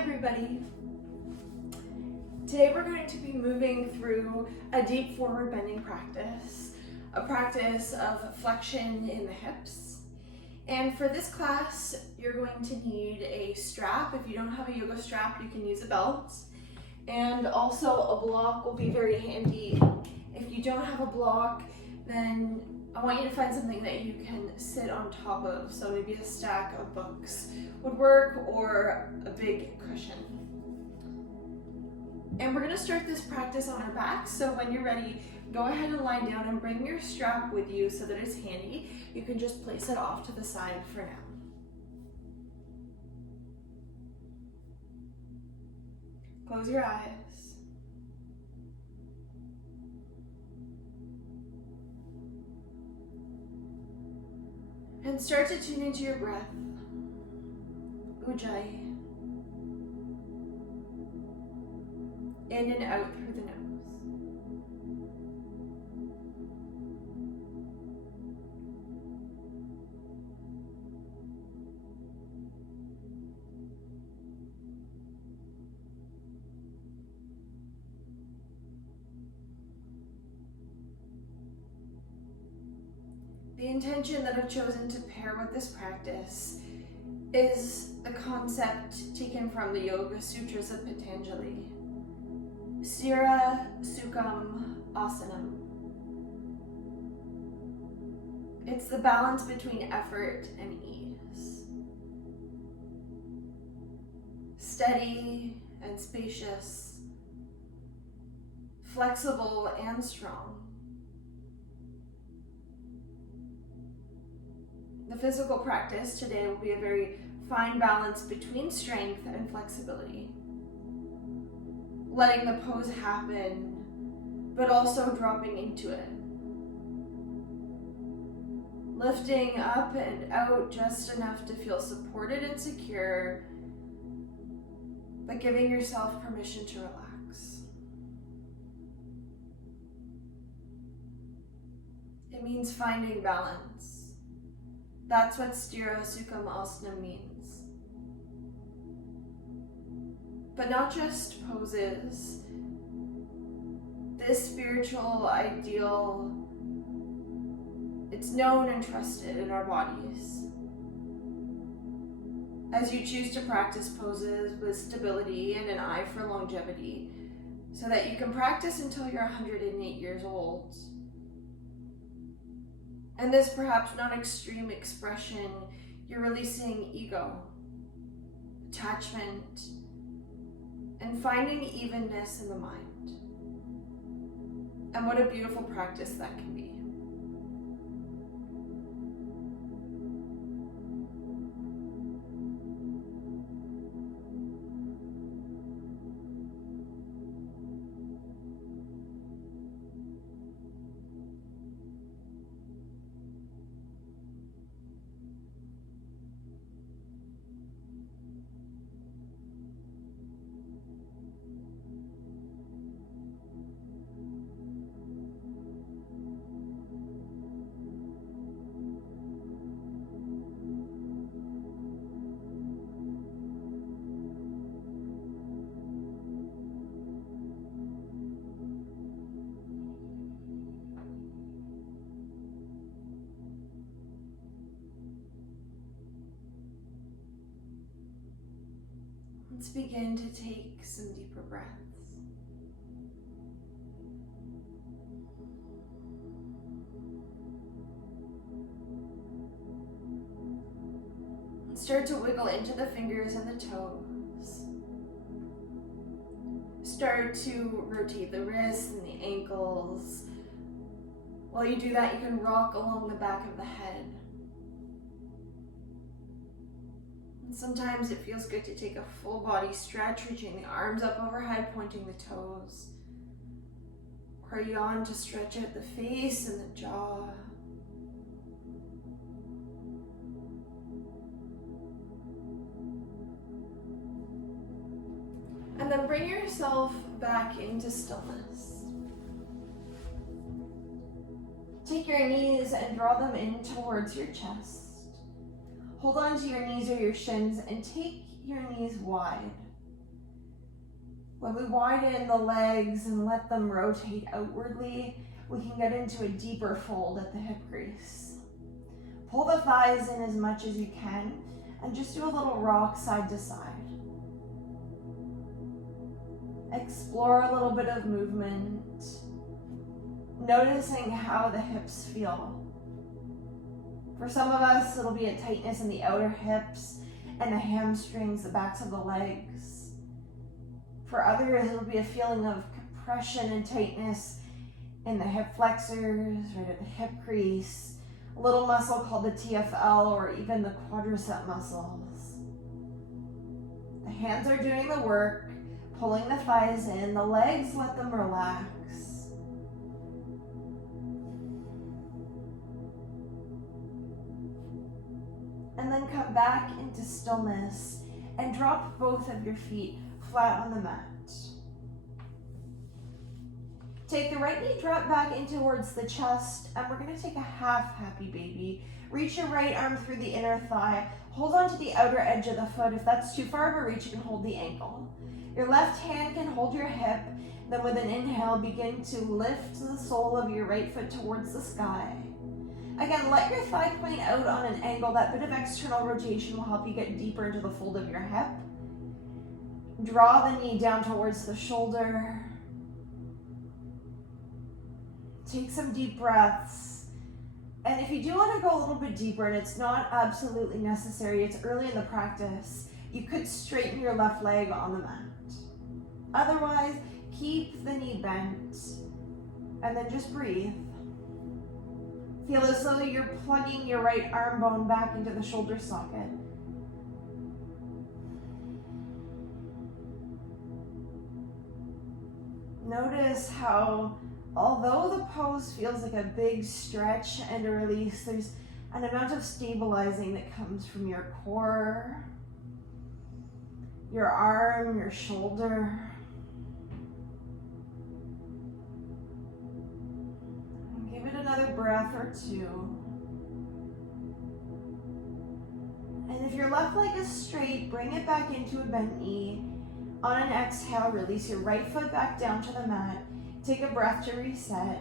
everybody. Today we're going to be moving through a deep forward bending practice, a practice of flexion in the hips. And for this class, you're going to need a strap. If you don't have a yoga strap, you can use a belt. And also a block will be very handy. If you don't have a block, then I want you to find something that you can sit on top of. So maybe a stack of books would work, or a big cushion. And we're gonna start this practice on our back. So when you're ready, go ahead and lie down and bring your strap with you so that it's handy. You can just place it off to the side for now. Close your eyes. And start to tune into your breath. Ujjayi. In and out through the nose. The intention that I've chosen to pair with this practice is a concept taken from the Yoga Sutras of Patanjali. Sthira, sukham, asanam. It's the balance between effort and ease. Steady and spacious, flexible and strong. The physical practice today will be a very fine balance between strength and flexibility. Letting the pose happen, but also dropping into it. Lifting up and out just enough to feel supported and secure, but giving yourself permission to relax. It means finding balance. That's what sthira, sukham, asanam means. But not just poses. This spiritual ideal, it's known and trusted in our bodies. As you choose to practice poses with stability and an eye for longevity, so that you can practice until you're 108 years old. And this perhaps non-extreme expression, you're releasing ego, attachment, and finding evenness in the mind. And what a beautiful practice that can be. Let's begin to take some deeper breaths. And start to wiggle into the fingers and the toes. Start to rotate the wrists and the ankles. While you do that, you can rock along the back of the head. Sometimes it feels good to take a full body stretch, reaching the arms up overhead, pointing the toes. Or yawn to stretch out the face and the jaw. And then bring yourself back into stillness. Take your knees and draw them in towards your chest. Hold on to your knees or your shins and take your knees wide. When we widen the legs and let them rotate outwardly, we can get into a deeper fold at the hip crease. Pull the thighs in as much as you can and just do a little rock side to side. Explore a little bit of movement, noticing how the hips feel. For some of us, it'll be a tightness in the outer hips and the hamstrings, the backs of the legs. For others, it'll be a feeling of compression and tightness in the hip flexors, right at the hip crease, a little muscle called the TFL, or even the quadricep muscles. The hands are doing the work, pulling the thighs in, the legs, let them relax. And then come back into stillness and drop both of your feet flat on the mat. Take the right knee, drop back in towards the chest, and we're going to take a half happy baby. Reach your right arm through the inner thigh. Hold on to the outer edge of the foot. If that's too far of a reach, you can hold the ankle. Your left hand can hold your hip. Then with an inhale, begin to lift the sole of your right foot towards the sky. Again, let your thigh point out on an angle. That bit of external rotation will help you get deeper into the fold of your hip. Draw the knee down towards the shoulder. Take some deep breaths. And if you do want to go a little bit deeper, and it's not absolutely necessary, it's early in the practice, you could straighten your left leg on the mat. Otherwise, keep the knee bent and then just breathe. Feel as though you're plugging your right arm bone back into the shoulder socket. Notice how, although the pose feels like a big stretch and a release, there's an amount of stabilizing that comes from your core, your arm, your shoulder. Give it another breath or two. And if your left leg is straight, bring it back into a bent knee. On an exhale, release your right foot back down to the mat. Take a breath to reset.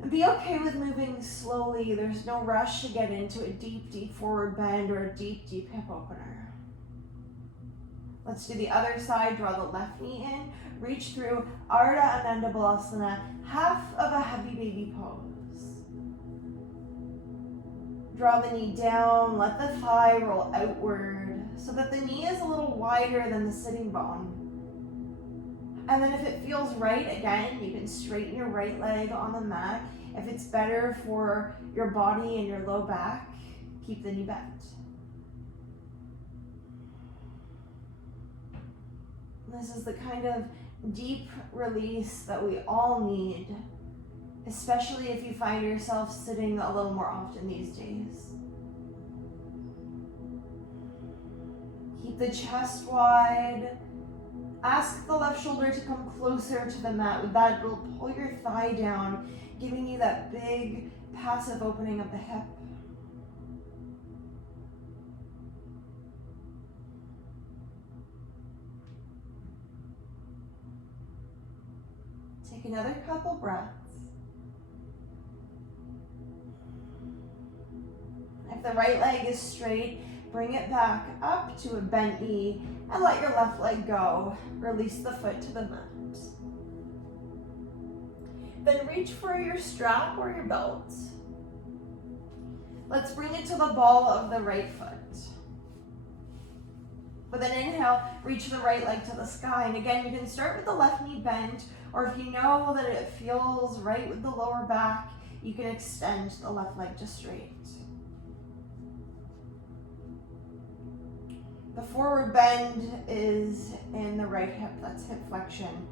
And be okay with moving slowly. There's no rush to get into a deep, deep forward bend or a deep, deep hip opener. Let's do the other side. Draw the left knee in. Reach through Ardha Ananda Balasana, half of a heavy baby pose. Draw the knee down. Let the thigh roll outward so that the knee is a little wider than the sitting bone. And then if it feels right, again, you can straighten your right leg on the mat. If it's better for your body and your low back, keep the knee bent. This is the kind of deep release that we all need, especially if you find yourself sitting a little more often these days. Keep the chest wide. Ask the left shoulder to come closer to the mat. With that, it'll pull your thigh down, giving you that big passive opening of the hip. Take another couple breaths. If the right leg is straight, bring it back up to a bent knee and let your left leg go. Release the foot to the mat. Then reach for your strap or your belt. Let's bring it to the ball of the right foot. With an inhale, reach the right leg to the sky. And again, you can start with the left knee bent, or if you know that it feels right with the lower back, you can extend the left leg to straight. The forward bend is in the right hip, that's hip flexion.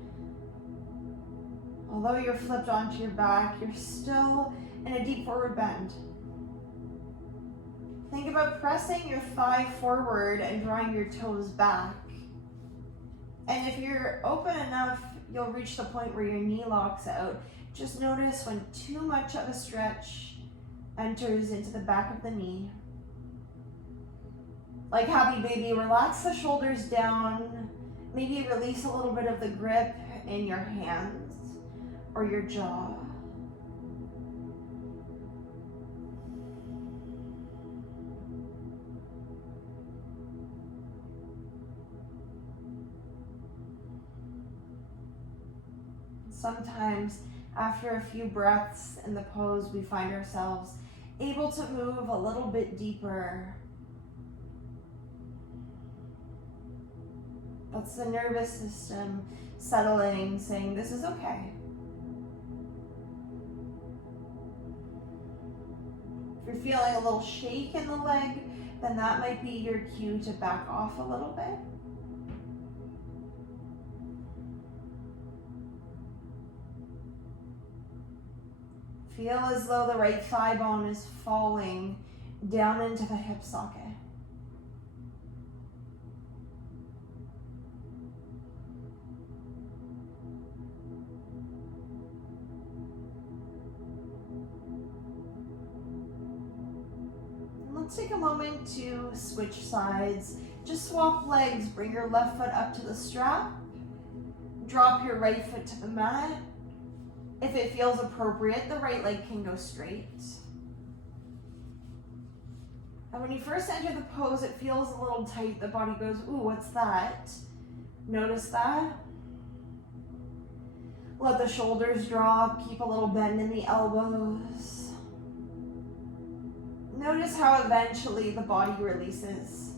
Although you're flipped onto your back, you're still in a deep forward bend. Think about pressing your thigh forward and drawing your toes back. And if you're open enough, you'll reach the point where your knee locks out. Just notice when too much of a stretch enters into the back of the knee. Like happy baby, relax the shoulders down. Maybe release a little bit of the grip in your hands or your jaw. Sometimes after a few breaths in the pose, we find ourselves able to move a little bit deeper. That's the nervous system settling, saying this is okay. If you're feeling a little shake in the leg, then that might be your cue to back off a little bit. Feel as though the right thigh bone is falling down into the hip socket. And let's take a moment to switch sides. Just swap legs. Bring your left foot up to the strap. Drop your right foot to the mat. If it feels appropriate, the right leg can go straight. And when you first enter the pose, it feels a little tight. The body goes, ooh, what's that? Notice that. Let the shoulders drop. Keep a little bend in the elbows. Notice how eventually the body releases.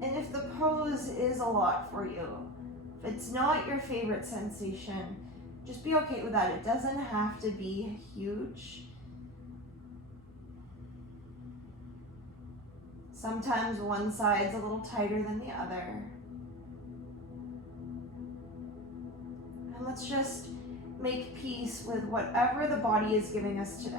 And if the pose is a lot for you, if it's not your favorite sensation, just be okay with that. It doesn't have to be huge. Sometimes one side's a little tighter than the other. And let's just make peace with whatever the body is giving us today.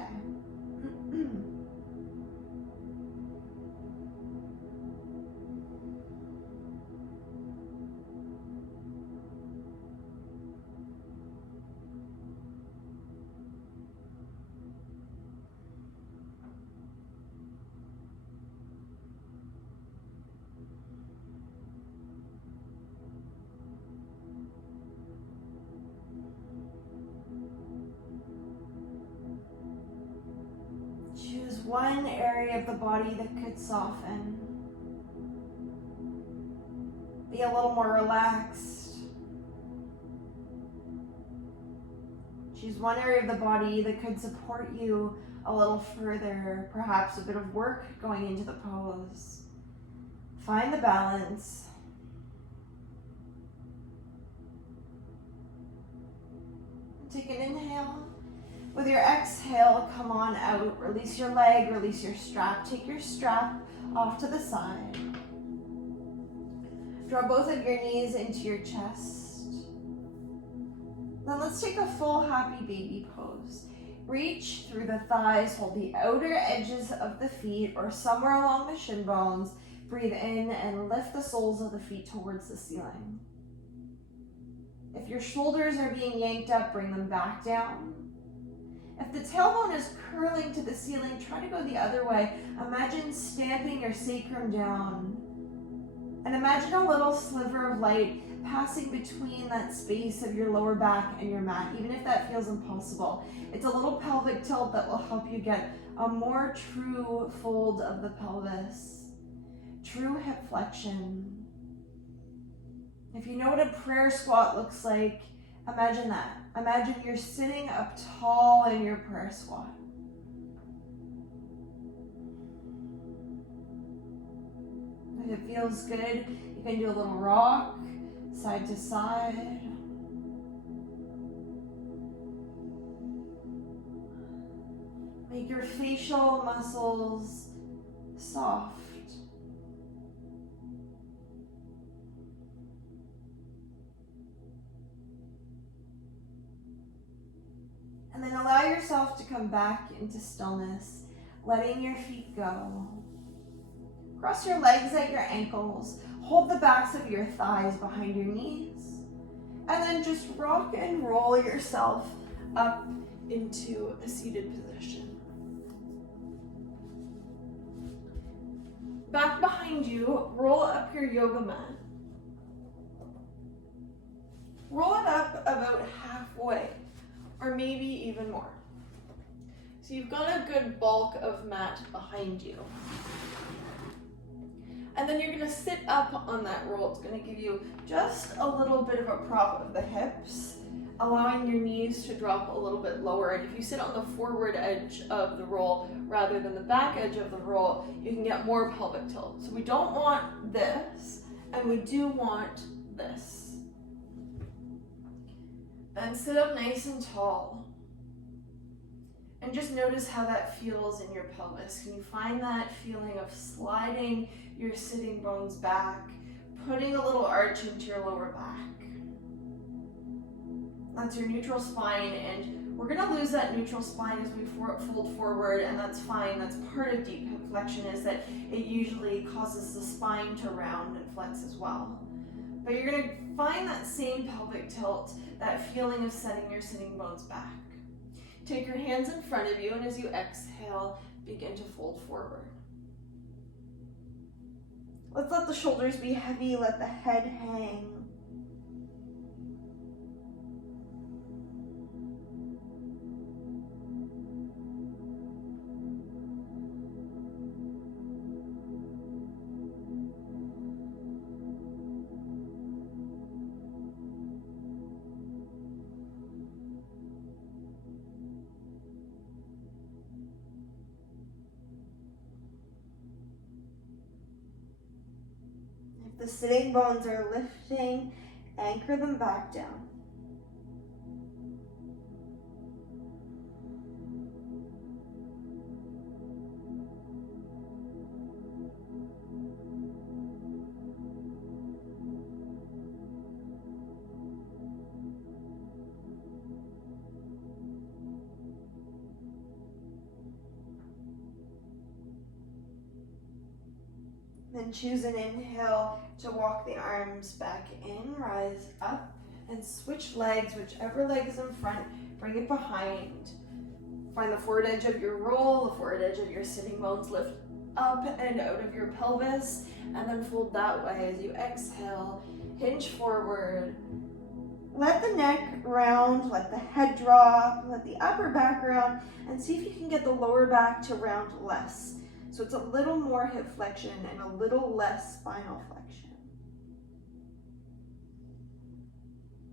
Choose one area of the body that could soften. Be a little more relaxed. Choose one area of the body that could support you a little further, perhaps a bit of work going into the pose. Find the balance. Take an inhale. With your exhale, come on out. Release your leg, release your strap. Take your strap off to the side. Draw both of your knees into your chest. Then let's take a full happy baby pose. Reach through the thighs, hold the outer edges of the feet or somewhere along the shin bones. Breathe in and lift the soles of the feet towards the ceiling. If your shoulders are being yanked up, bring them back down. If the tailbone is curling to the ceiling, try to go the other way. Imagine stamping your sacrum down. And imagine a little sliver of light passing between that space of your lower back and your mat, even if that feels impossible. It's a little pelvic tilt that will help you get a more true fold of the pelvis. True hip flexion. If you know what a prayer squat looks like, imagine that. Imagine you're sitting up tall in your prayer squat. If it feels good, you can do a little rock, side to side. Make your facial muscles soft. And then allow yourself to come back into stillness, letting your feet go. Cross your legs at your ankles. Hold the backs of your thighs behind your knees. And then just rock and roll yourself up into a seated position. Back behind you, roll up your yoga mat. Roll it up about halfway, or maybe even more. So you've got a good bulk of mat behind you. And then you're gonna sit up on that roll. It's gonna give you just a little bit of a prop of the hips, allowing your knees to drop a little bit lower. And if you sit on the forward edge of the roll rather than the back edge of the roll, you can get more pelvic tilt. So we don't want this, and we do want this. Then sit up nice and tall. And just notice how that feels in your pelvis. Can you find that feeling of sliding your sitting bones back, putting a little arch into your lower back? That's your neutral spine, and we're gonna lose that neutral spine as we fold forward, and that's fine. That's part of deep hip flexion, is that it usually causes the spine to round and flex as well. But you're gonna find that same pelvic tilt, that feeling of setting your sitting bones back. Take your hands in front of you, and as you exhale, begin to fold forward. Let's let the shoulders be heavy, let the head hang. The sitting bones are lifting, anchor them back down. Then choose an inhale to walk the arms back in, rise up, and switch legs. Whichever leg is in front, bring it behind. Find the forward edge of your roll, the forward edge of your sitting bones, lift up and out of your pelvis, and then fold that way as you exhale. Hinge forward. Let the neck round, let the head drop, let the upper back round, and see if you can get the lower back to round less. So it's a little more hip flexion and a little less spinal flexion.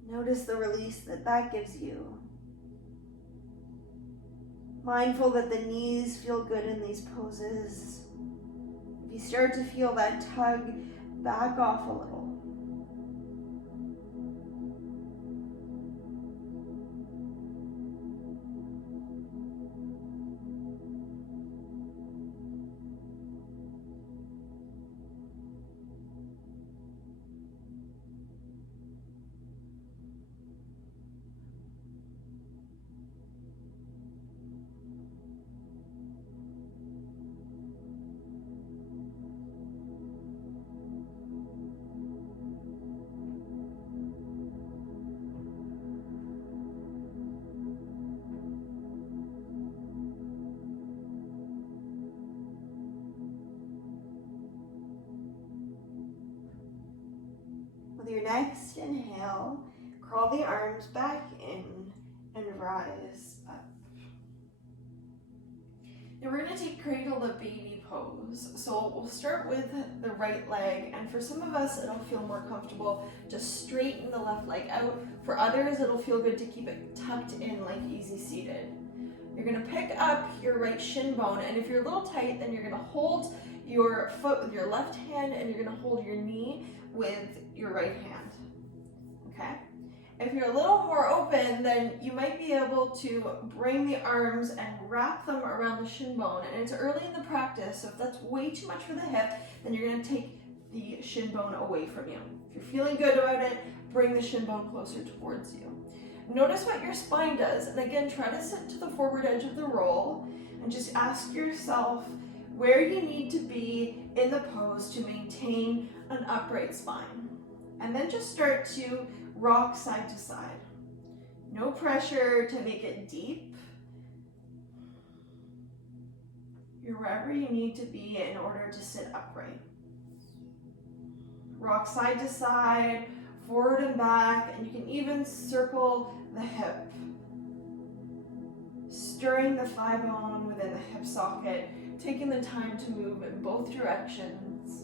Notice the release that gives you. Mindful that the knees feel good in these poses. If you start to feel that tug, back off a little. With your next inhale, crawl the arms back in and rise up. Now we're going to take cradle to baby pose. So we'll start with the right leg, and for some of us it'll feel more comfortable to straighten the left leg out. For others it'll feel good to keep it tucked in like easy seated. You're going to pick up your right shin bone, and if you're a little tight, then you're going to hold your foot with your left hand, and you're going to hold your knee with your right hand, okay? If you're a little more open, then you might be able to bring the arms and wrap them around the shin bone, and it's early in the practice, so if that's way too much for the hip, then you're going to take the shin bone away from you. If you're feeling good about it, bring the shin bone closer towards you. Notice what your spine does, and again, try to sit to the forward edge of the roll, and just ask yourself where you need to be in the pose to maintain an upright spine. And then just start to rock side to side. No pressure to make it deep. You're You're wherever you need to be in order to sit upright. Rock side to side, forward and back, and you can even circle the hip, stirring the thigh bone within the hip socket, taking the time to move in both directions.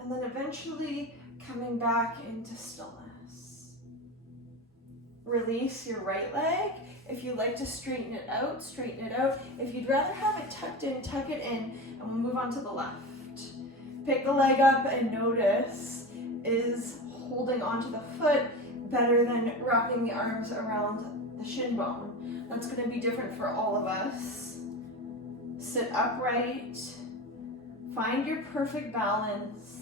And then eventually coming back into stillness. Release your right leg. If you'd like to straighten it out, straighten it out. If you'd rather have it tucked in, tuck it in, and we'll move on to the left. Pick the leg up and notice, is holding onto the foot better than wrapping the arms around the shin bone? That's going to be different for all of us. Sit upright, find your perfect balance,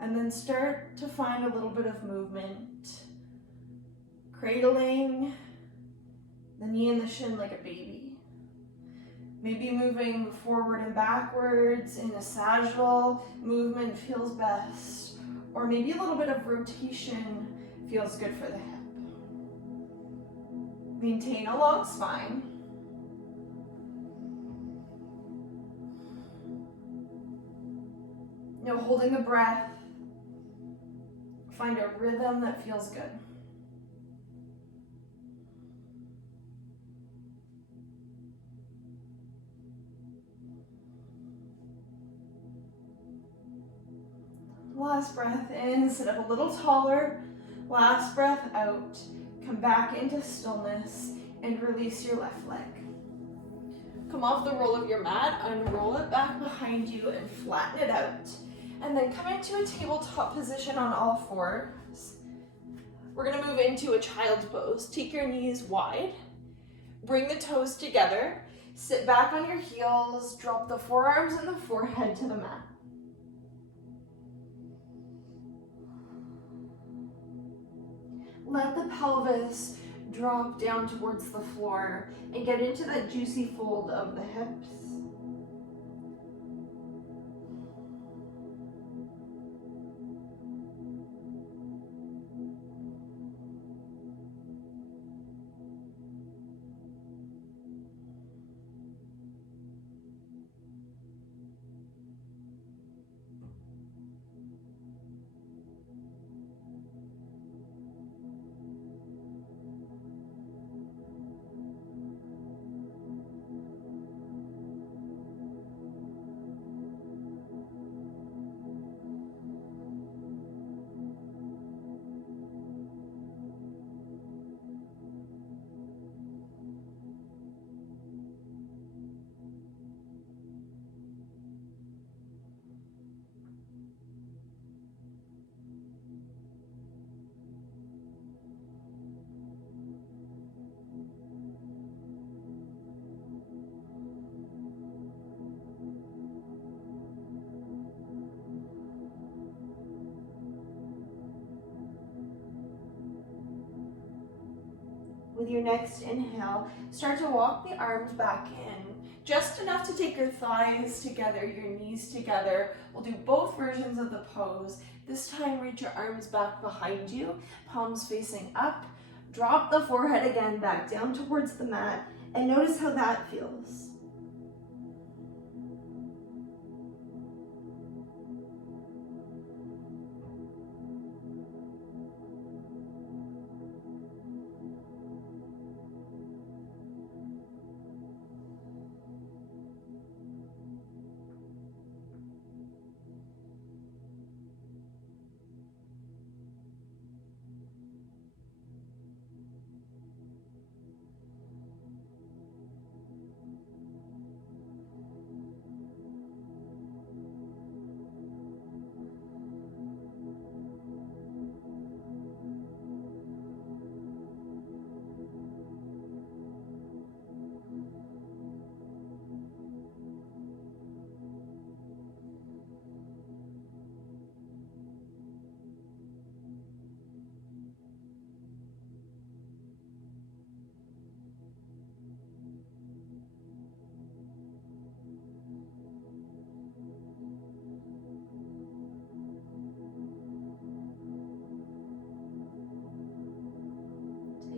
and then start to find a little bit of movement. Cradling the knee and the shin like a baby. Maybe moving forward and backwards in a sagittal movement feels best. Or maybe a little bit of rotation feels good for the hip. Maintain a long spine. Now holding the breath, find a rhythm that feels good. Last breath in, sit up a little taller. Last breath out, come back into stillness and release your left leg. Come off the roll of your mat, unroll it back behind you and flatten it out. And then come into a tabletop position on all fours. We're gonna move into a child's pose. Take your knees wide, bring the toes together, sit back on your heels, drop the forearms and the forehead to the mat. Let the pelvis drop down towards the floor and get into that juicy fold of the hips. With your next inhale, start to walk the arms back in, just enough to take your thighs together, your knees together. We'll do both versions of the pose. This time, reach your arms back behind you, palms facing up. Drop the forehead again back down towards the mat, and notice how that feels.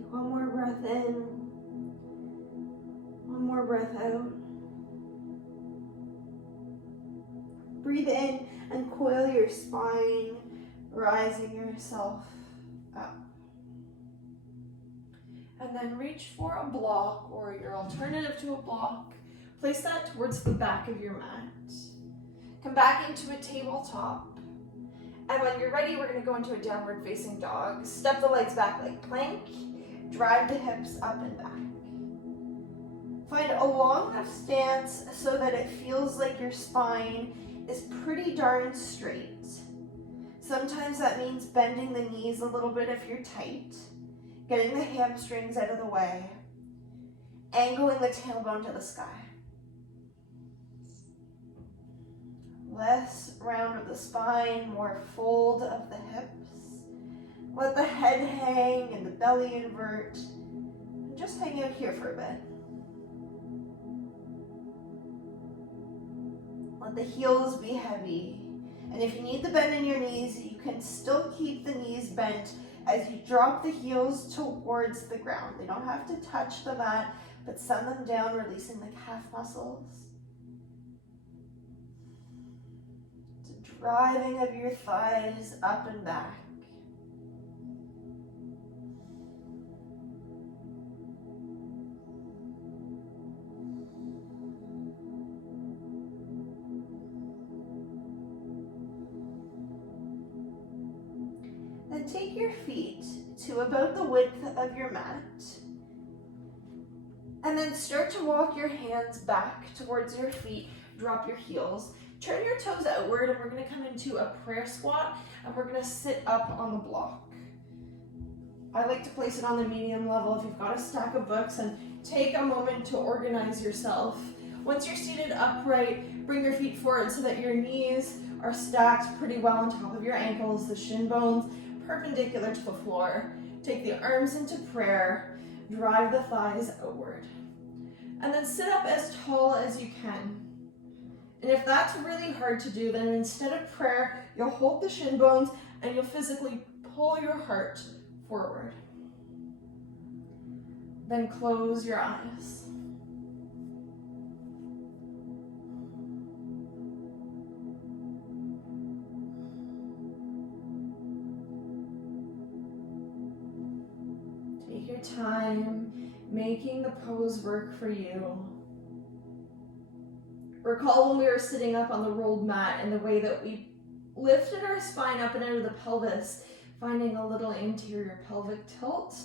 Take one more breath in, one more breath out. Breathe in and coil your spine, rising yourself up. And then reach for a block or your alternative to a block. Place that towards the back of your mat. Come back into a tabletop. And when you're ready, we're going to go into a downward facing dog. Step the legs back like plank. Drive the hips up and back. Find a long enough stance so that it feels like your spine is pretty darn straight. Sometimes that means bending the knees a little bit if you're tight. Getting the hamstrings out of the way. Angling the tailbone to the sky. Less round of the spine, more fold of the hips. Let the head hang and the belly invert. And just hang out here for a bit. Let the heels be heavy. And if you need the bend in your knees, you can still keep the knees bent as you drop the heels towards the ground. They don't have to touch the mat, but send them down, releasing the calf muscles. It's a driving of your thighs up and back. Then take your feet to about the width of your mat. And then start to walk your hands back towards your feet. Drop your heels. Turn your toes outward, and we're going to come into a prayer squat, and we're going to sit up on the block. I like to place it on the medium level if you've got a stack of books, and take a moment to organize yourself. Once you're seated upright, bring your feet forward so that your knees are stacked pretty well on top of your ankles, the shin bones perpendicular to the floor. Take the arms into prayer, drive the thighs outward. And then sit up as tall as you can. And if that's really hard to do, then instead of prayer, you'll hold the shin bones and you'll physically pull your heart forward. Then close your eyes. Take your time making the pose work for you. Recall when we were sitting up on the rolled mat and the way that we lifted our spine up and out of the pelvis, finding a little anterior pelvic tilt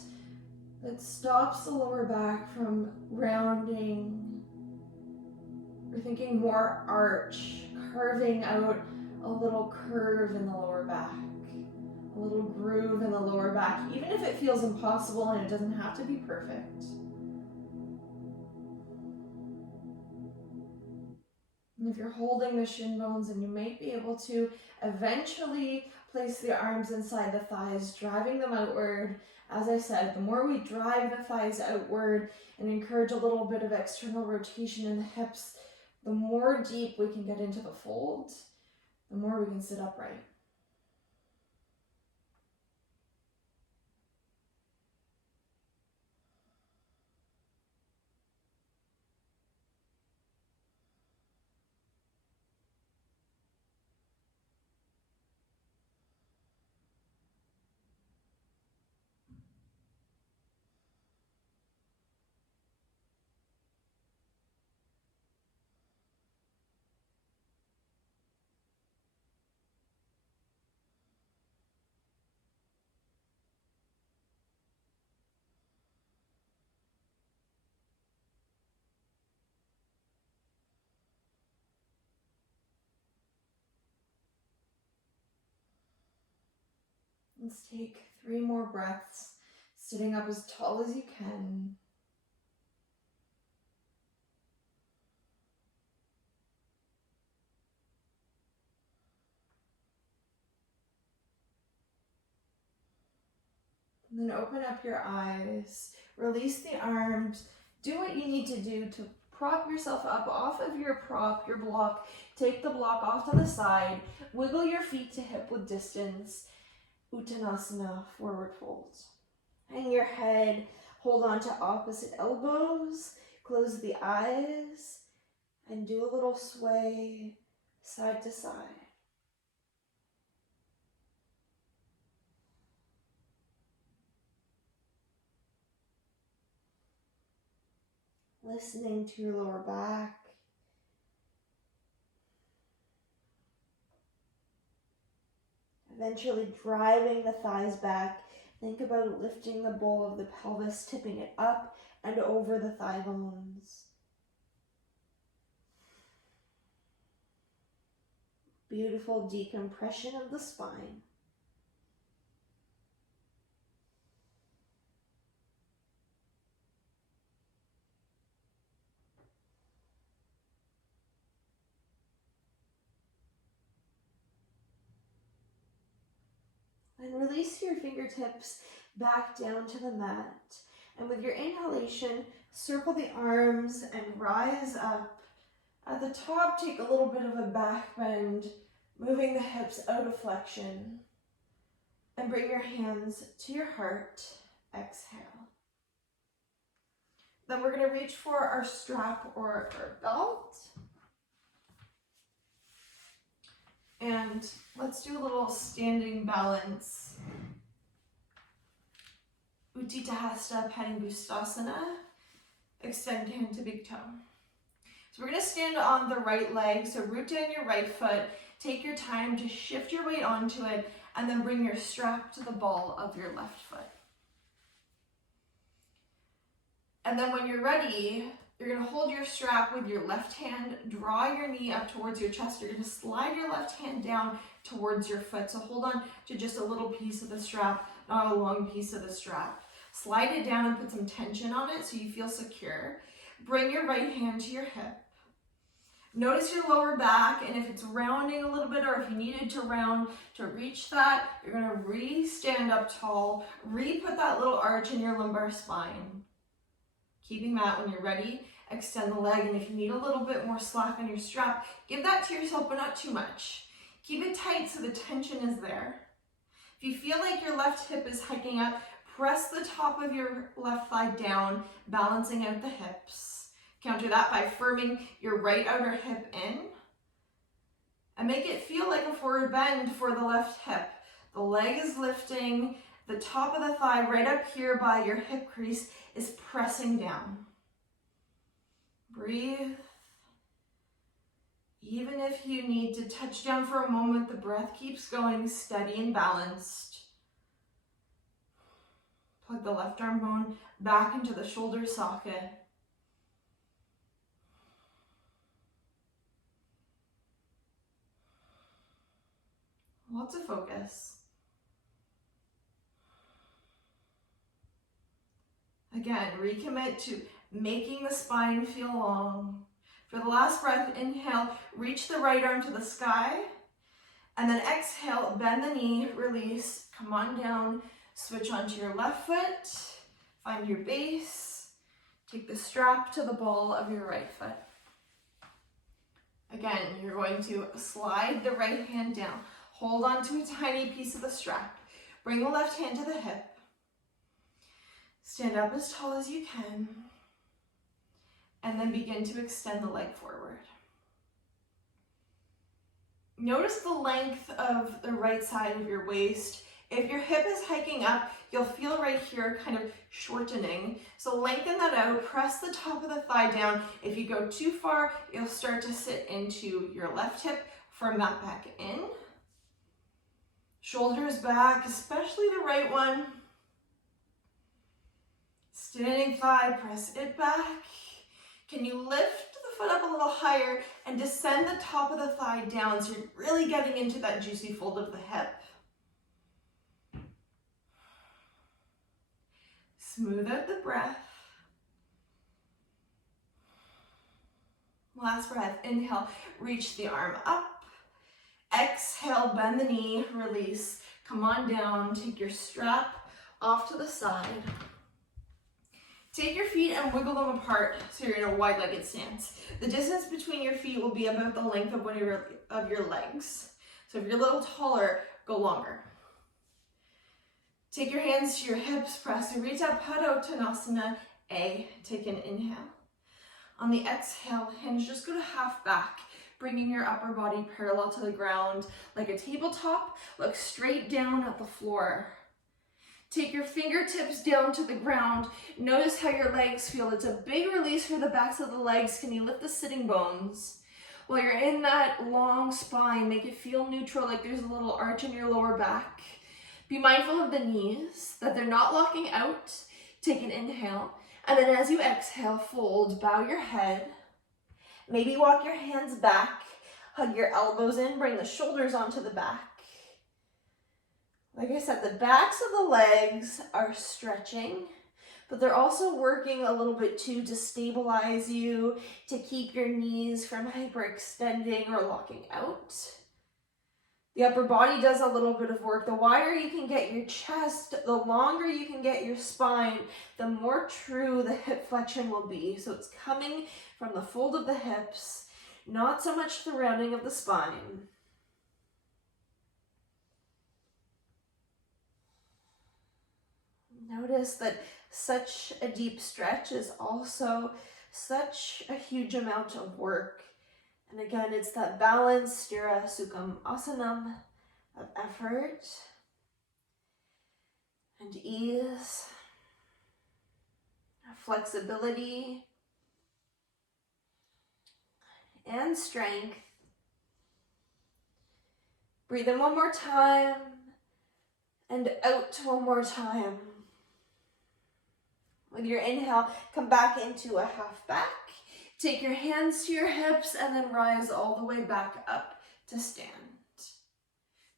that stops the lower back from rounding. We're thinking more arch, carving out a little curve in the lower back, a little groove in the lower back, even if it feels impossible and it doesn't have to be perfect. And if you're holding the shin bones, and you might be able to eventually place the arms inside the thighs, driving them outward. As I said, the more we drive the thighs outward and encourage a little bit of external rotation in the hips, the more deep we can get into the fold, the more we can sit upright. Let's take 3 more breaths, sitting up as tall as you can. And then open up your eyes, release the arms, do what you need to do to prop yourself up off of your prop, your block. Take the block off to the side, wiggle your feet to hip width distance. Uttanasana, forward fold. Hang your head, hold on to opposite elbows, close the eyes, and do a little sway side to side. Listening to your lower back. Eventually driving the thighs back. Think about lifting the bowl of the pelvis, tipping it up and over the thigh bones. Beautiful decompression of the spine. And release your fingertips back down to the mat. And with your inhalation, circle the arms and rise up. At the top, take a little bit of a back bend, moving the hips out of flexion. And bring your hands to your heart. Exhale. Then we're going to reach for our strap or our belt. And let's do a little standing balance. Utthita Hasta Padangusthasana. Extend hand to big toe. So we're going to stand on the right leg. So root down your right foot. Take your time to shift your weight onto it. And then bring your strap to the ball of your left foot. And then when you're ready, you're going to hold your strap with your left hand, draw your knee up towards your chest. You're going to slide your left hand down towards your foot. So hold on to just a little piece of the strap, not a long piece of the strap. Slide it down and put some tension on it so you feel secure. Bring your right hand to your hip. Notice your lower back, and if it's rounding a little bit or if you needed to round to reach that, you're going to re-stand up tall, re-put that little arch in your lumbar spine. Keeping that when you're ready, extend the leg, and if you need a little bit more slack on your strap, give that to yourself, but not too much. Keep it tight so the tension is there. If you feel like your left hip is hiking up, press the top of your left thigh down, balancing out the hips. Counter that by firming your right outer hip in, and make it feel like a forward bend for the left hip. The leg is lifting, the top of the thigh right up here by your hip crease is pressing down. Breathe. Even if you need to touch down for a moment, the breath keeps going steady and balanced. Plug the left arm bone back into the shoulder socket. Lots of focus. Again, recommit to making the spine feel long. For the last breath, inhale, reach the right arm to the sky. And then exhale, bend the knee, release, come on down, switch onto your left foot, find your base, take the strap to the ball of your right foot. Again, you're going to slide the right hand down. Hold on to a tiny piece of the strap. Bring the left hand to the hip. Stand up as tall as you can. And then begin to extend the leg forward. Notice the length of the right side of your waist. If your hip is hiking up, you'll feel right here kind of shortening. So lengthen that out, press the top of the thigh down. If you go too far, you'll start to sit into your left hip. Firm that back in. Shoulders back, especially the right one. Standing thigh, press it back. Can you lift the foot up a little higher and descend the top of the thigh down so you're really getting into that juicy fold of the hip? Smooth out the breath. Last breath, inhale, reach the arm up. Exhale, bend the knee, release. Come on down, take your strap off to the side. Take your feet and wiggle them apart so you're in a wide-legged stance. The distance between your feet will be about the length of one of your legs. So if you're a little taller, go longer. Take your hands to your hips, press Urita Padottanasana A. Take an inhale. On the exhale, hinge, just go to half back, bringing your upper body parallel to the ground like a tabletop. Look straight down at the floor. Take your fingertips down to the ground. Notice how your legs feel. It's a big release for the backs of the legs. Can you lift the sitting bones? While you're in that long spine, make it feel neutral, like there's a little arch in your lower back. Be mindful of the knees, that they're not locking out. Take an inhale. And then as you exhale, fold, bow your head. Maybe walk your hands back, hug your elbows in, bring the shoulders onto the back. Like I said, the backs of the legs are stretching, but they're also working a little bit too to stabilize you, to keep your knees from hyperextending or locking out. The upper body does a little bit of work. The wider you can get your chest, the longer you can get your spine, the more true the hip flexion will be. So it's coming from the fold of the hips, not so much the rounding of the spine. Notice that such a deep stretch is also such a huge amount of work. And again, it's that balance, sthira, sukham, asanam of effort and ease, flexibility and strength. Breathe in one more time and out one more time. With your inhale, come back into a half back. Take your hands to your hips and then rise all the way back up to stand.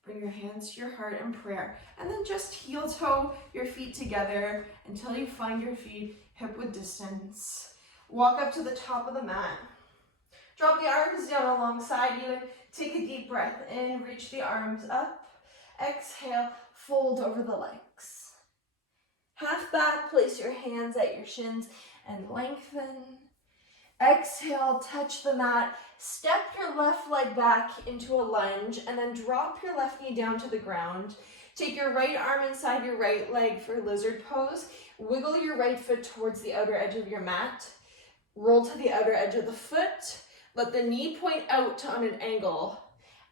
Bring your hands to your heart in prayer. And then just heel toe your feet together until you find your feet hip width distance. Walk up to the top of the mat. Drop the arms down alongside you. Take a deep breath in, reach the arms up. Exhale, fold over the legs. Half back, place your hands at your shins and lengthen. Exhale, touch the mat. Step your left leg back into a lunge and then drop your left knee down to the ground. Take your right arm inside your right leg for lizard pose. Wiggle your right foot towards the outer edge of your mat. Roll to the outer edge of the foot. Let the knee point out on an angle.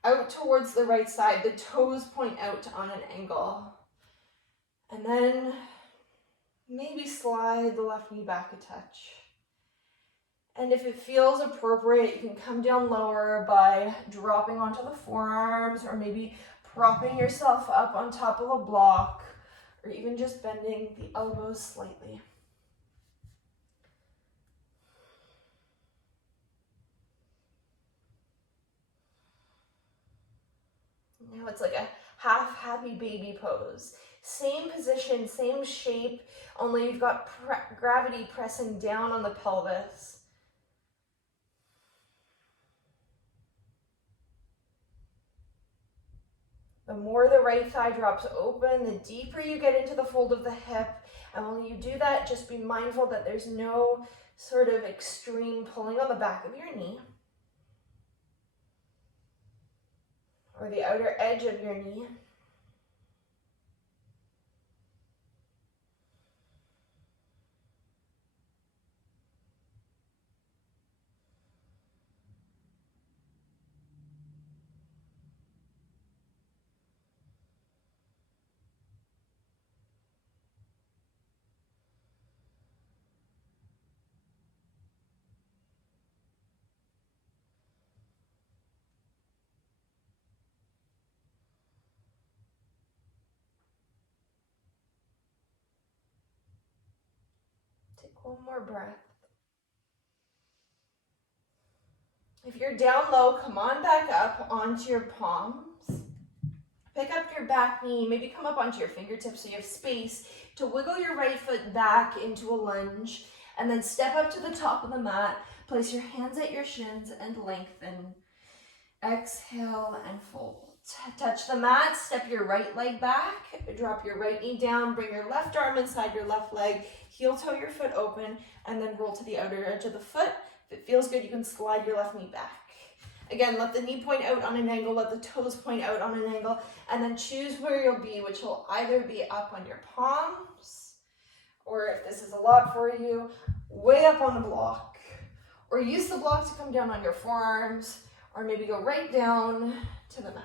Out towards the right side. The toes point out on an angle. And then maybe slide the left knee back a touch. And if it feels appropriate, you can come down lower by dropping onto the forearms or maybe propping yourself up on top of a block or even just bending the elbows slightly. Now it's like a half happy baby pose. Same position, same shape, only you've got gravity pressing down on the pelvis. The more the right thigh drops open, the deeper you get into the fold of the hip. And when you do that, just be mindful that there's no sort of extreme pulling on the back of your knee or the outer edge of your knee. Take one more breath. If you're down low, come on back up onto your palms. Pick up your back knee, maybe come up onto your fingertips so you have space to wiggle your right foot back into a lunge, and then step up to the top of the mat. Place your hands at your shins and lengthen. Exhale and fold. Touch the mat, step your right leg back, drop your right knee down, bring your left arm inside your left leg, heel toe your foot open, and then roll to the outer edge of the foot. If it feels good, you can slide your left knee back. Again, let the knee point out on an angle, let the toes point out on an angle, and then choose where you'll be, which will either be up on your palms, or if this is a lot for you, way up on the block, or use the block to come down on your forearms, or maybe go right down to the mat.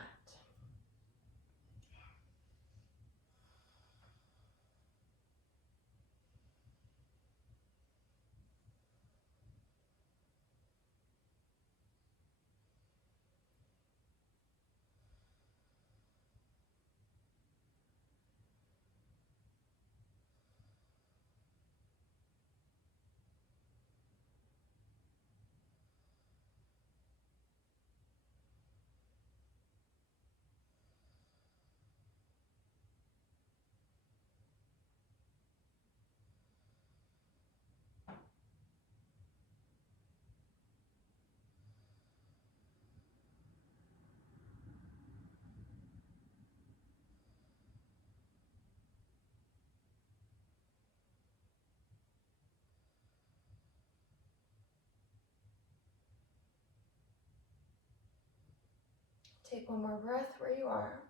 Take one more breath where you are.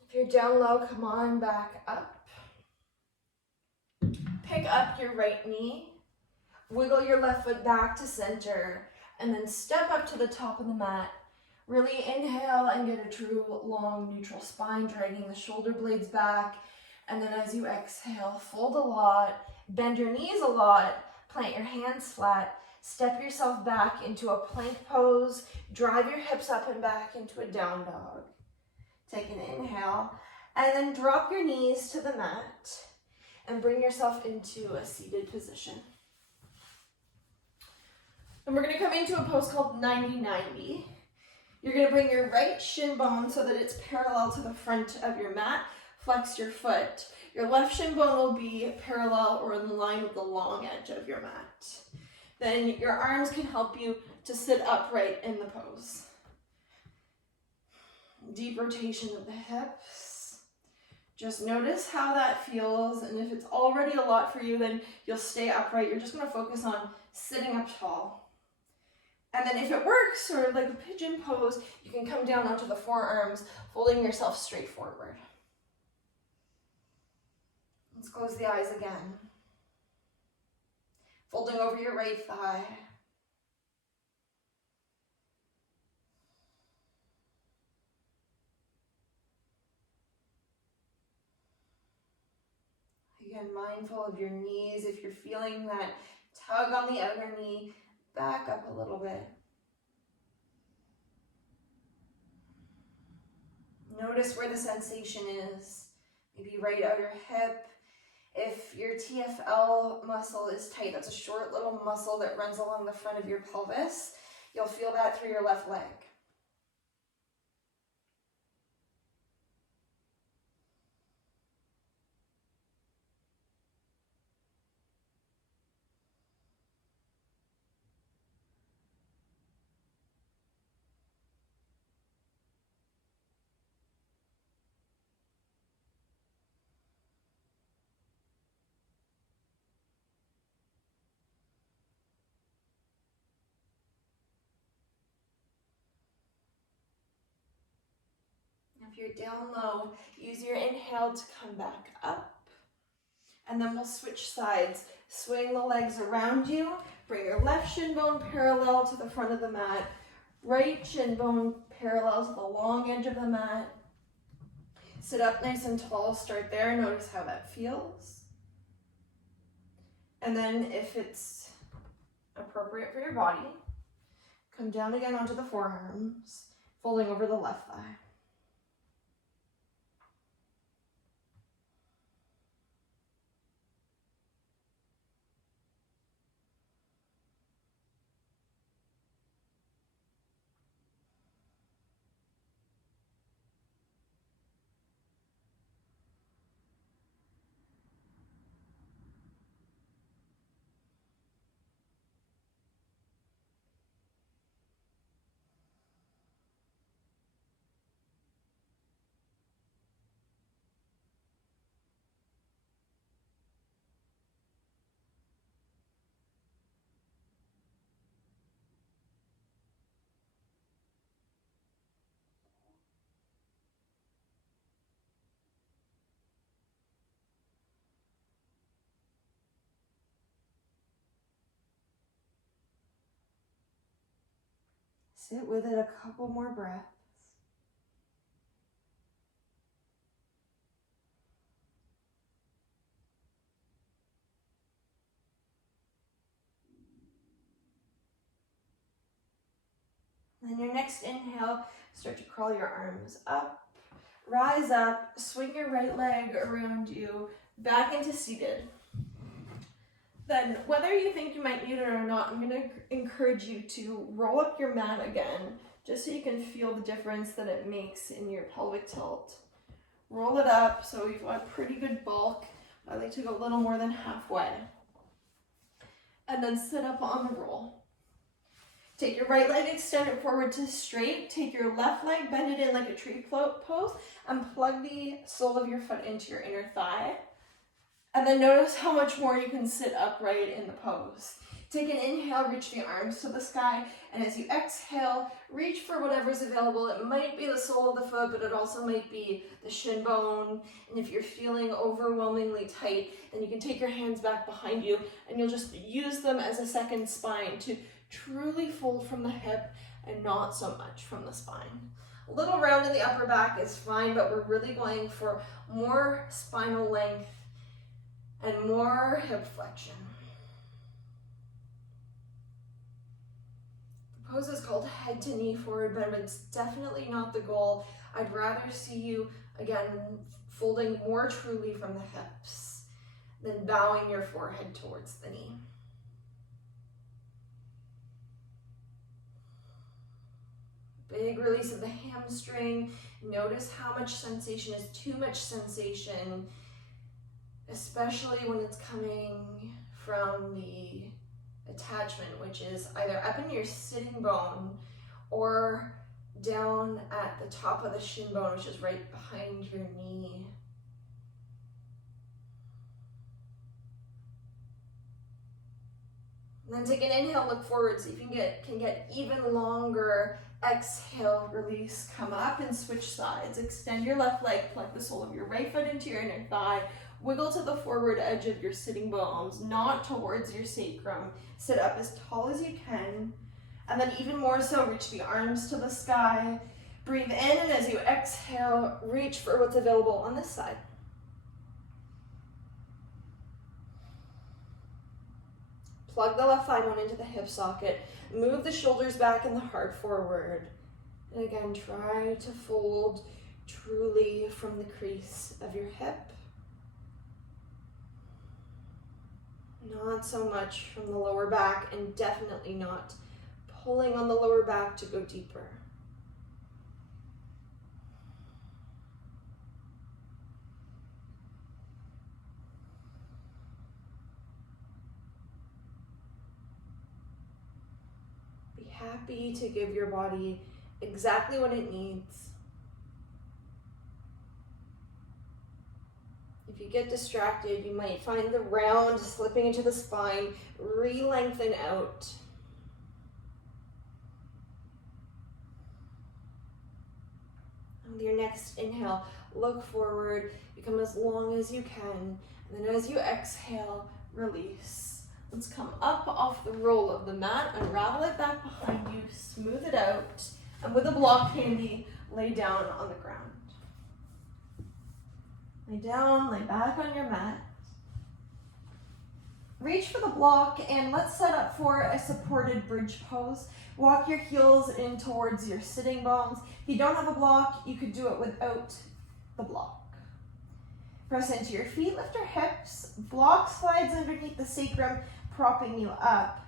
If you're down low, come on back up. Pick up your right knee, wiggle your left foot back to center, and then step up to the top of the mat. Really inhale and get a true long neutral spine, dragging the shoulder blades back. And then as you exhale, fold a lot, bend your knees a lot, plant your hands flat, step yourself back into a plank pose, drive your hips up and back into a down dog. Take an inhale, and then drop your knees to the mat and bring yourself into a seated position. And we're gonna come into a pose called 90-90. You're gonna bring your right shin bone so that it's parallel to the front of your mat. Flex your foot. Your left shin bone will be parallel or in line with the long edge of your mat. Then your arms can help you to sit upright in the pose. Deep rotation of the hips. Just notice how that feels, and if it's already a lot for you, then you'll stay upright. You're just gonna focus on sitting up tall. And then if it works, or like a pigeon pose, you can come down onto the forearms, folding yourself straight forward. Let's close the eyes again. Folding over your right thigh. Again, mindful of your knees. If you're feeling that tug on the outer knee, back up a little bit. Notice where the sensation is. Maybe right outer hip. If your TFL muscle is tight, that's a short little muscle that runs along the front of your pelvis. You'll feel that through your left leg. If you're down low, use your inhale to come back up. And then we'll switch sides. Swing the legs around you. Bring your left shin bone parallel to the front of the mat. Right shin bone parallel to the long edge of the mat. Sit up nice and tall. Start there. Notice how that feels. And then if it's appropriate for your body, come down again onto the forearms, folding over the left thigh. Sit with it a couple more breaths. Then your next inhale, start to crawl your arms up, rise up, swing your right leg around you, back into seated. Then, whether you think you might need it or not, I'm going to encourage you to roll up your mat again, just so you can feel the difference that it makes in your pelvic tilt. Roll it up so you've got pretty good bulk. I like to go a little more than halfway. And then sit up on the roll. Take your right leg, extend it forward to straight. Take your left leg, bend it in like a tree pose, and plug the sole of your foot into your inner thigh. And then notice how much more you can sit upright in the pose. Take an inhale, reach the arms to the sky, and as you exhale, reach for whatever's available. It might be the sole of the foot, but it also might be the shin bone. And if you're feeling overwhelmingly tight, then you can take your hands back behind you, and you'll just use them as a second spine to truly fold from the hip and not so much from the spine. A little round in the upper back is fine, but we're really going for more spinal length and more hip flexion. The pose is called head to knee forward bend, but it's definitely not the goal. I'd rather see you, again, folding more truly from the hips than bowing your forehead towards the knee. Big release of the hamstring. Notice how much sensation is too much sensation, especially when it's coming from the attachment, which is either up in your sitting bone or down at the top of the shin bone, which is right behind your knee. And then take an inhale, look forward so you can get even longer. Exhale, release, come up and switch sides. Extend your left leg, plug the sole of your right foot into your inner thigh. Wiggle to the forward edge of your sitting bones, not towards your sacrum. Sit up as tall as you can. And then even more so, reach the arms to the sky. Breathe in, and as you exhale, reach for what's available on this side. Plug the left thigh bone into the hip socket. Move the shoulders back and the heart forward. And again, try to fold truly from the crease of your hip. Not so much from the lower back, and definitely not pulling on the lower back to go deeper. Happy to give your body exactly what it needs. If you get distracted, you might find the round slipping into the spine. Re-lengthen out. And with your next inhale, look forward, become as long as you can. And then as you exhale, release. Let's come up off the roll of the mat, unravel it back behind you, smooth it out, and with a block handy, lay down on the ground. Lay down, lay back on your mat. Reach for the block, and let's set up for a supported bridge pose. Walk your heels in towards your sitting bones. If you don't have a block, you could do it without the block. Press into your feet, lift your hips, block slides underneath the sacrum, propping you up.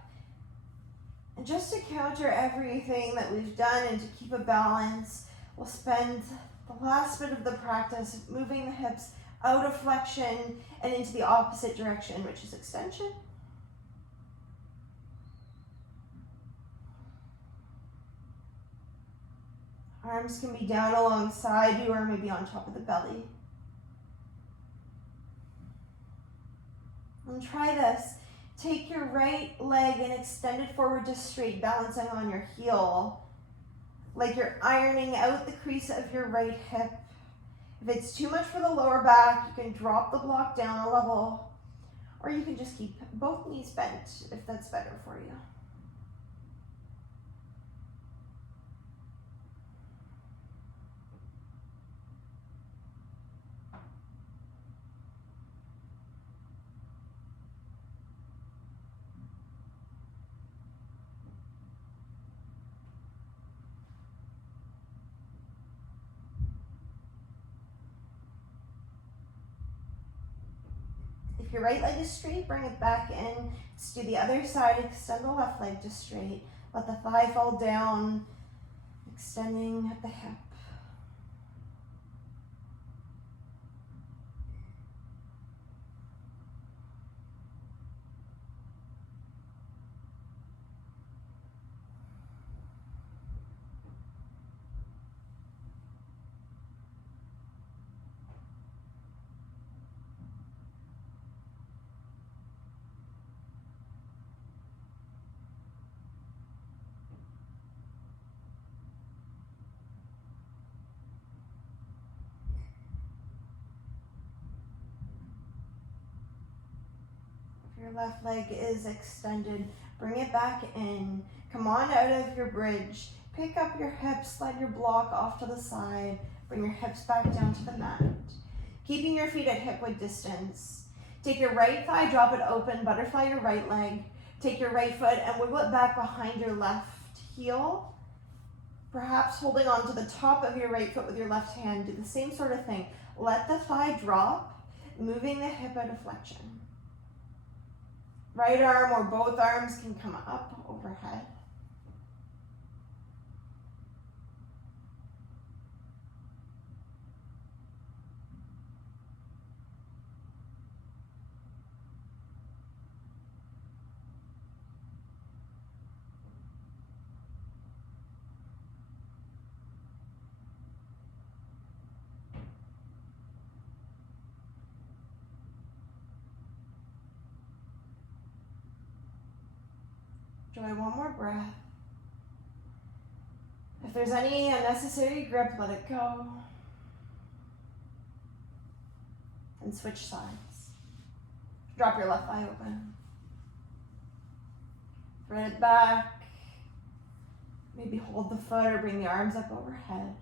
And just to counter everything that we've done and to keep a balance, we'll spend the last bit of the practice moving the hips out of flexion and into the opposite direction, which is extension. Arms can be down alongside you or maybe on top of the belly. And try this. Take your right leg and extend it forward to straight, balancing on your heel. Like you're ironing out the crease of your right hip. If it's too much for the lower back, you can drop the block down a level, or you can just keep both knees bent if that's better for you. If your right leg is straight, bring it back in. Let's do the other side. Extend the left leg to straight. Let the thigh fall down, extending at the hip. Your left leg is extended. Bring it back in. Come on out of your bridge. Pick up your hips, slide your block off to the side. Bring your hips back down to the mat. Keeping your feet at hip width distance. Take your right thigh, drop it open, butterfly your right leg. Take your right foot and wiggle it back behind your left heel. Perhaps holding on to the top of your right foot with your left hand. Do the same sort of thing. Let the thigh drop, moving the hip out of flexion. Right arm or both arms can come up overhead. Enjoy one more breath. If there's any unnecessary grip, let it go. And switch sides. Drop your left thigh open. Thread it back. Maybe hold the foot or bring the arms up overhead.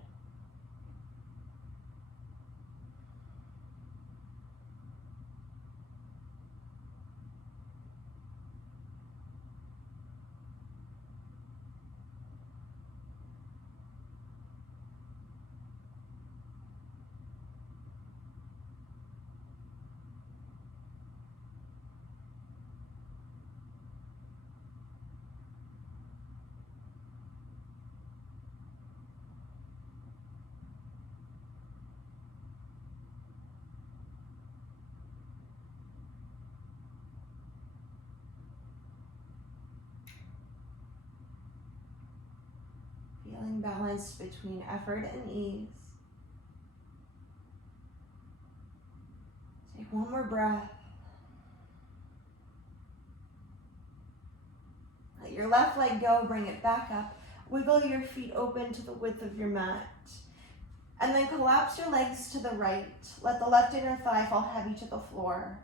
Feeling balanced between effort and ease. Take one more breath. Let your left leg go, bring it back up. Wiggle your feet open to the width of your mat. And then collapse your legs to the right. Let the left inner thigh fall heavy to the floor.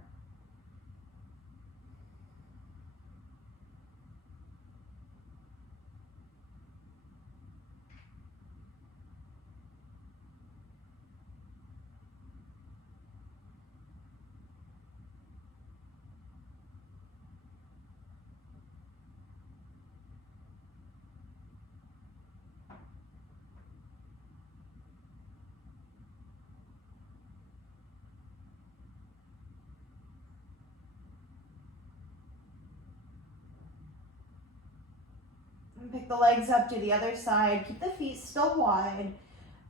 And pick the legs up to the other side. Keep the feet still wide.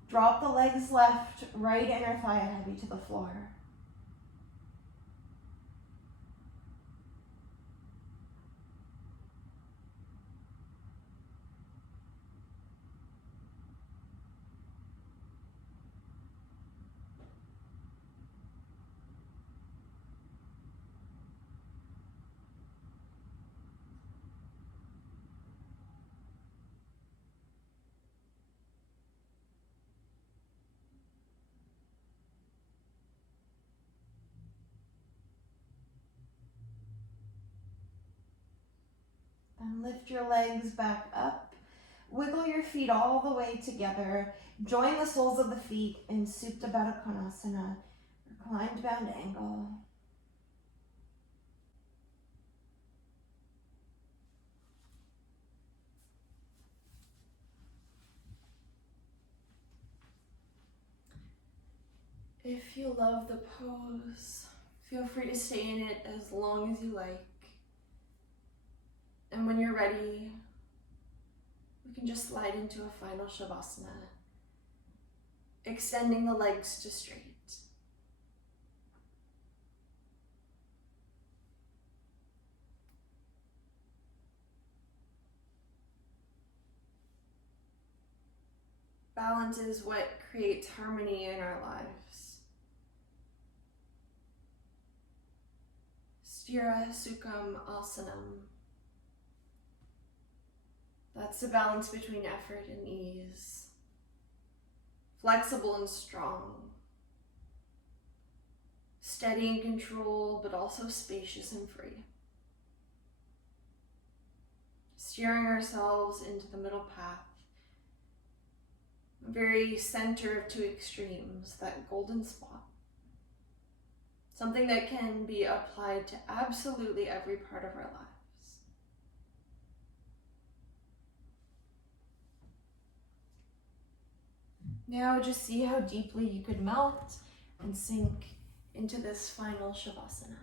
Drop the legs left, right inner thigh heavy to the floor. Then lift your legs back up. Wiggle your feet all the way together. Join the soles of the feet in Supta Baddha Konasana, reclined bound angle. If you love the pose, Feel free to stay in it as long as you like. And when you're ready, we can just slide into a final Shavasana, extending the legs to straight. Balance is what creates harmony in our lives. Sthira, sukham, asanam. That's the balance between effort and ease. Flexible and strong. Steady and control, but also spacious and free. Steering ourselves into the middle path. Very center of two extremes, that golden spot. Something that can be applied to absolutely every part of our lives. Now just see how deeply you could melt and sink into this final Shavasana.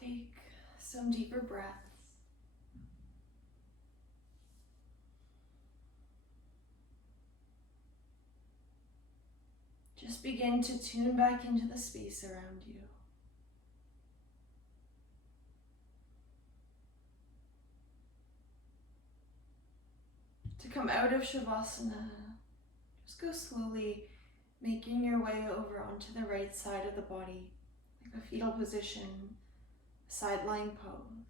Take some deeper breaths. Just begin to tune back into the space around you. To come out of Shavasana, just go slowly, making your way over onto the right side of the body, like a fetal position, side lying pose.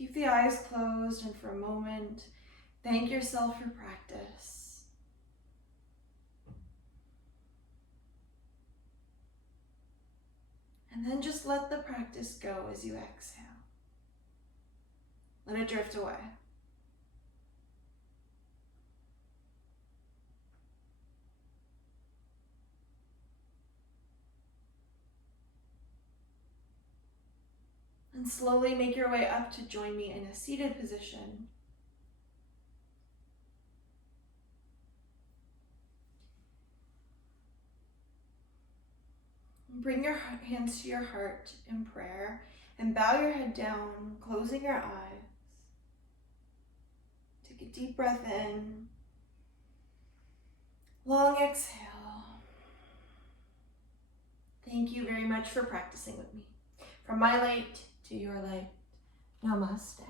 Keep the eyes closed, and for a moment, thank yourself for practice. And then just let the practice go as you exhale. Let it drift away. And slowly make your way up to join me in a seated position. Bring your hands to your heart in prayer and bow your head down, closing your eyes. Take a deep breath in. Long exhale. Thank you very much for practicing with me. From my light to your light. Namaste.